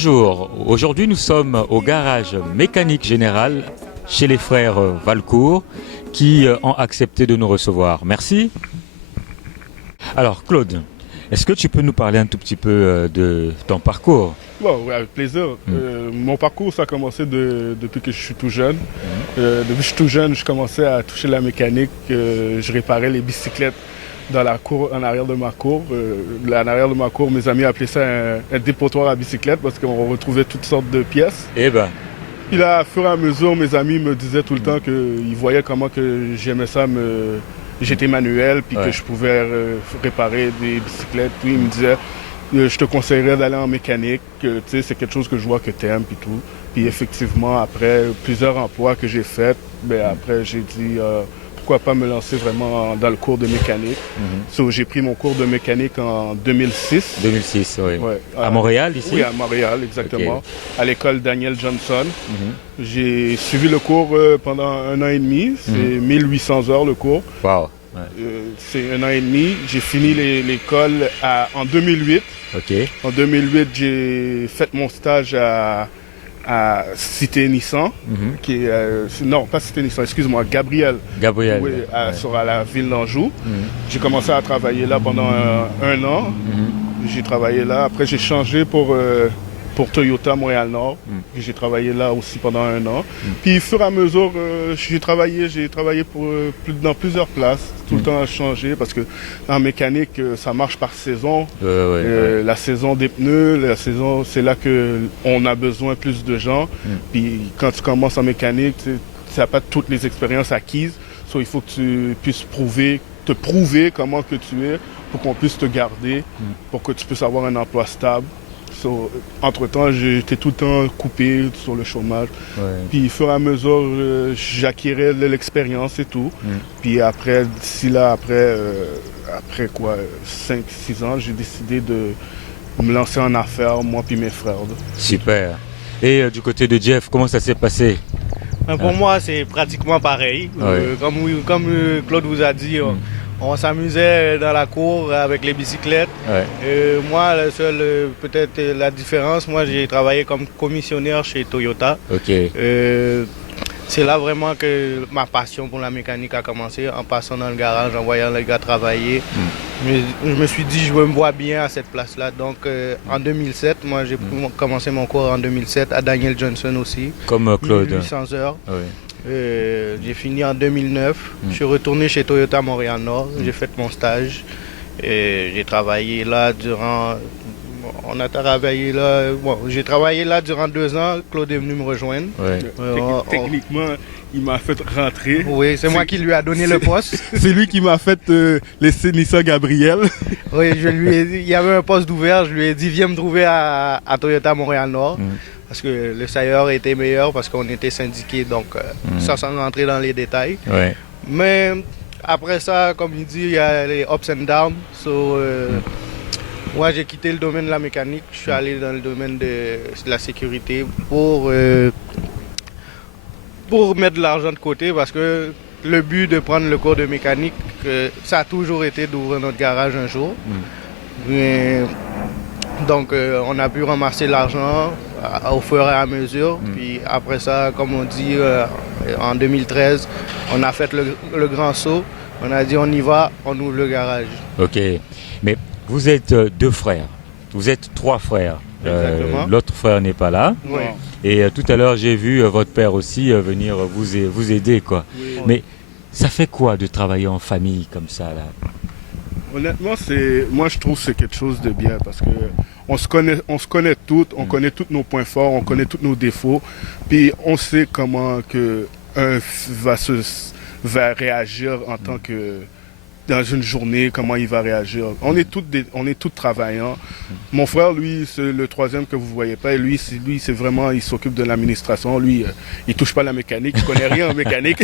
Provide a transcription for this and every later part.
Bonjour, aujourd'hui nous sommes au garage mécanique général chez les frères Valcourt qui ont accepté de nous recevoir. Merci. Alors Claude, est-ce que tu peux nous parler un tout petit peu de ton parcours? Bon, ouais, avec plaisir. Mon parcours, ça a commencé depuis que je suis tout jeune. Depuis que je suis tout jeune, je commençais à toucher la mécanique. Je réparais les bicyclettes dans la cour, en arrière de ma cour. En arrière de ma cour, mes amis appelaient ça un dépotoir à bicyclette parce qu'on retrouvait toutes sortes de pièces. Eh ben. Puis là, au fur et à mesure, mes amis me disaient tout le temps qu'ils voyaient comment que j'aimais ça. J'étais manuel, puis que je pouvais réparer des bicyclettes. Puis ils me disaient, je te conseillerais d'aller en mécanique. C'est quelque chose que je vois que tu aimes, puis tout. Puis effectivement, après plusieurs emplois que j'ai faits, après j'ai dit, pourquoi pas me lancer vraiment dans le cours de mécanique. J'ai pris mon cours de mécanique en 2006. 2006, oui. Ouais, à Montréal, ici? Oui, à Montréal, exactement. Okay. À l'école Daniel Johnson. J'ai suivi le cours pendant 1 an et demi. C'est 1800 heures le cours. Wow. C'est 1 an et demi. J'ai fini l'école en 2008. Okay. En 2008, j'ai fait mon stage à Cité Nissan, qui est, non, pas Cité Nissan, excuse-moi, Gabriel. Gabriel. Oui, à la ville d'Anjou. J'ai commencé à travailler là pendant 1 an. J'ai travaillé là. Après, j'ai changé pour Toyota Montréal-Nord. J'ai travaillé là aussi pendant 1 an. Puis, au fur et à mesure, j'ai travaillé dans plusieurs places. Tout le temps à changer parce que en mécanique, ça marche par saison. La saison des pneus, c'est là qu'on a besoin plus de gens. Puis, quand tu commences en mécanique, tu n'as pas toutes les expériences acquises. Il faut que tu puisses te prouver comment que tu es pour qu'on puisse te garder, pour que tu puisses avoir un emploi stable. Entre-temps, j'étais tout le temps coupé sur le chômage. Puis, au fur et à mesure, j'acquirais de l'expérience et tout. Puis après, d'ici là, après quoi, 5-6 ans, j'ai décidé de me lancer en affaires, moi puis mes frères. Super. Et du côté de Jeff, comment ça s'est passé? Pour moi, c'est pratiquement pareil. Comme Claude vous a dit, on s'amusait dans la cour avec les bicyclettes. Moi, peut-être la différence, moi j'ai travaillé comme commissionnaire chez Toyota. C'est là vraiment que ma passion pour la mécanique a commencé, en passant dans le garage, en voyant les gars travailler. Je me suis dit, je me vois bien à cette place-là. Donc en 2007, moi j'ai commencé mon cours en 2007 à Daniel Johnson aussi. Comme Claude. 800 heures. J'ai fini en 2009. Je suis retourné chez Toyota Montréal-Nord. J'ai fait mon stage. J'ai travaillé là durant... j'ai travaillé là durant 2 ans. Claude est venu me rejoindre. Techniquement, il m'a fait rentrer. Oui, c'est moi qui lui a donné le poste. C'est lui qui m'a fait laisser Nissan Gabriel. Oui, il y avait un poste d'ouvert. Je lui ai dit, viens me trouver à Toyota Montréal-Nord. Parce que le salaire était meilleur, parce qu'on était syndiqués, donc sans rentrer dans les détails. Mais après ça, comme il dit, il y a les ups and downs. Moi, j'ai quitté le domaine de la mécanique, je suis allé dans le domaine de la sécurité pour mettre de l'argent de côté, parce que le but de prendre le cours de mécanique, ça a toujours été d'ouvrir notre garage un jour. Donc, on a pu ramasser l'argent au fur et à mesure. Puis après ça, comme on dit, en 2013, on a fait le grand saut. On a dit, on y va, on ouvre le garage. Ok. Mais vous êtes 2 frères. Vous êtes 3 frères. L'autre frère n'est pas là. Et tout à l'heure, j'ai vu votre père aussi venir vous aider, quoi. Mais ça fait quoi de travailler en famille comme ça, là? Honnêtement, moi je trouve que c'est quelque chose de bien parce que on se connaît toutes, on connaît tous nos points forts, on connaît tous nos défauts, puis on sait comment que un va réagir en tant que dans une journée, comment il va réagir. On est tous travaillants. Mon frère, lui, c'est le troisième que vous voyez pas. Et lui, c'est vraiment, il s'occupe de l'administration. Lui, il touche pas la mécanique, il connaît rien en mécanique.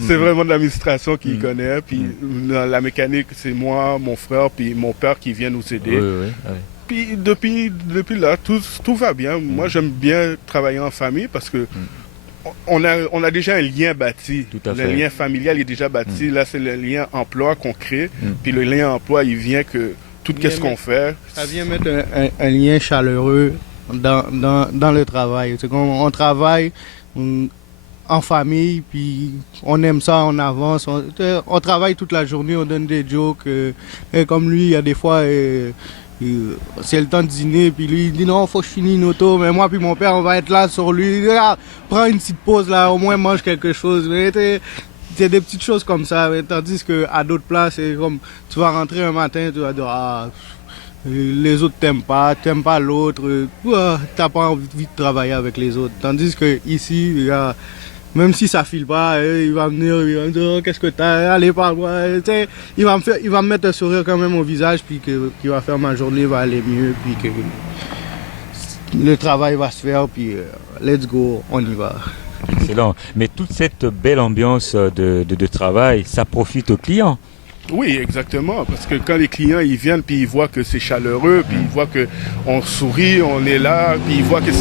C'est vraiment de l'administration qu'il connaît. Puis la mécanique, c'est moi, mon frère, puis mon père qui vient nous aider. Puis depuis là, tout va bien. Moi, j'aime bien travailler en famille parce que on a déjà un lien bâti. Le lien familial est déjà bâti. Là, c'est le lien emploi qu'on crée. Puis le lien emploi, il vient que tout ce qu'on fait. Ça vient mettre un lien chaleureux dans le travail. C'est comme on travaille en famille, puis on aime ça, on avance. On travaille toute la journée, on donne des jokes. Et comme lui, il y a des fois, c'est le temps de dîner, puis lui, il dit non, faut que je finisse une auto. Mais moi, puis mon père, on va être là sur lui. Ah, prends une petite pause là, au moins mange quelque chose. Mais c'est des petites choses comme ça. Mais, tandis qu'à d'autres places, c'est comme tu vas rentrer un matin, tu vas dire ah, les autres t'aiment pas l'autre, t'as pas envie de travailler avec les autres. Tandis que ici, même si ça file pas, il va venir, il va me dire oh, qu'est-ce que t'as, allez parle-moi. Il va me mettre un sourire quand même au visage, puis qu'il va faire ma journée va aller mieux, puis que le travail va se faire, puis let's go, on y va. Excellent. Mais toute cette belle ambiance de travail, ça profite aux clients. Oui, exactement, parce que quand les clients ils viennent puis ils voient que c'est chaleureux, puis ils voient que on sourit, on est là, puis ils voient que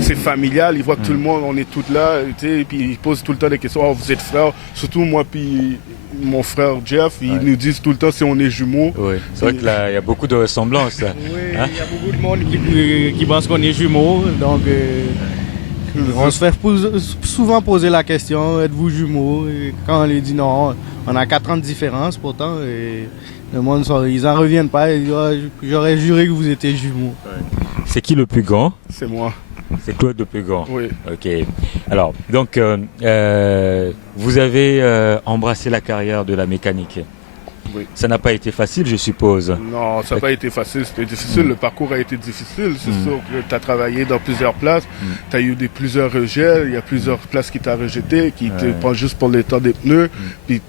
c'est familial, ils voient que tout le monde on est tous là, tu sais, puis ils posent tout le temps des questions. Oh, vous êtes frères, surtout moi puis mon frère Jeff, ils nous disent tout le temps si on est jumeaux. Oui, c'est vrai qu'il y a beaucoup de ressemblances. Oui, il y a beaucoup de monde qui pense qu'on est jumeaux, donc. On se fait souvent poser la question, êtes-vous jumeaux? Et quand on lui dit non, on a 4 ans de différence pourtant, et le monde, ils en reviennent pas, ils disent oh, j'aurais juré que vous étiez jumeaux. Ouais. C'est qui le plus grand? C'est moi. C'est Claude le plus grand? Oui. Ok. Alors, donc, vous avez embrassé la carrière de la mécanique. Oui. Ça n'a pas été facile, je suppose. Non, ça n'a pas été facile, c'était difficile. Le parcours a été difficile. C'est sûr que tu as travaillé dans plusieurs places, tu as eu plusieurs rejets, il y a plusieurs places qui t'ont rejeté, qui te prennent juste pour le temps des pneus. Puis,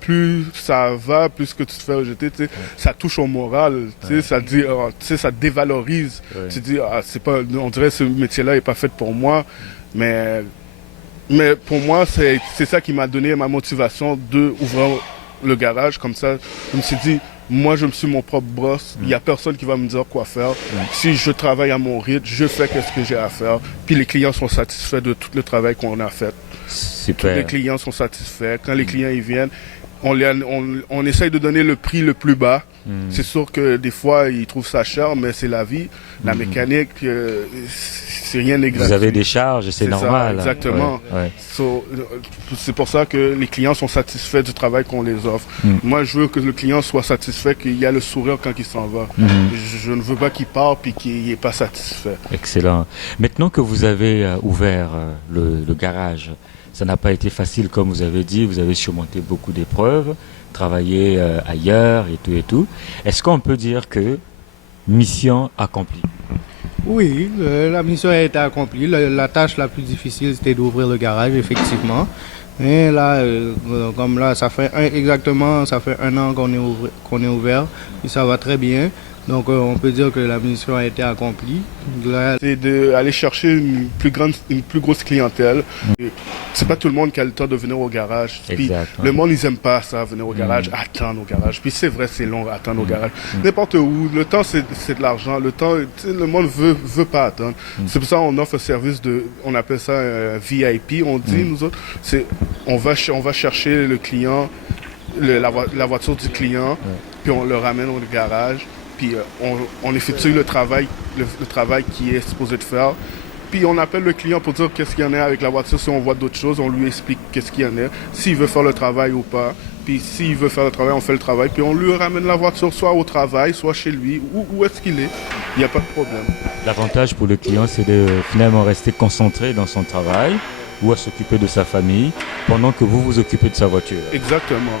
plus ça va, plus que tu te fais rejeter, ça touche au moral, ça dit, ça dévalorise. Tu dis, c'est pas, on dirait que ce métier-là n'est pas fait pour moi, mais pour moi, c'est ça qui m'a donné ma motivation d'ouvrir le garage. Comme ça, je me suis dit, moi, je me suis mon propre boss. Il n'y a personne qui va me dire quoi faire. Si je travaille à mon rythme, je fais ce que j'ai à faire. Puis les clients sont satisfaits de tout le travail qu'on a fait. Super. Tous les clients sont satisfaits. Quand les clients ils viennent, on essaye de donner le prix le plus bas. C'est sûr que des fois, ils trouvent ça cher, mais c'est la vie. La mécanique, c'est rien n'est gratuit. Vous avez des charges, c'est normal. Ça, exactement. Ouais. C'est pour ça que les clients sont satisfaits du travail qu'on les offre. Moi, je veux que le client soit satisfait, qu'il y a le sourire quand il s'en va. Je ne veux pas qu'il parte et qu'il n'est pas satisfait. Excellent. Maintenant que vous avez ouvert le garage, ça n'a pas été facile, comme vous avez dit, vous avez surmonté beaucoup d'épreuves, travaillé ailleurs et tout. Est-ce qu'on peut dire que mission accomplie? Oui, la mission a été accomplie. La tâche la plus difficile, c'était d'ouvrir le garage, effectivement. Et là, comme là, ça fait un an qu'on est ouvert, et ça va très bien. Donc on peut dire que la mission a été accomplie. C'est d'aller chercher une plus grosse clientèle. C'est pas tout le monde qui a le temps de venir au garage. Puis, le monde, ils aiment pas ça, venir au garage, attendre au garage. Puis c'est vrai, c'est long, attendre au garage. N'importe où, le temps, c'est de l'argent. Le temps, le monde veut pas attendre. C'est pour ça qu'on offre un service on appelle ça VIP, on dit, nous autres. On va chercher le client, la voiture du client, puis on le ramène au garage. Puis on effectue le travail qui est supposé de faire. Puis on appelle le client pour dire qu'est-ce qu'il y en a avec la voiture. Si on voit d'autres choses, on lui explique qu'est-ce qu'il y en a, s'il veut faire le travail ou pas. Puis s'il veut faire le travail, on fait le travail. Puis on lui ramène la voiture soit au travail, soit chez lui, où est-ce qu'il est. Il n'y a pas de problème. L'avantage pour le client, c'est de finalement rester concentré dans son travail ou à s'occuper de sa famille pendant que vous vous occupez de sa voiture. Exactement.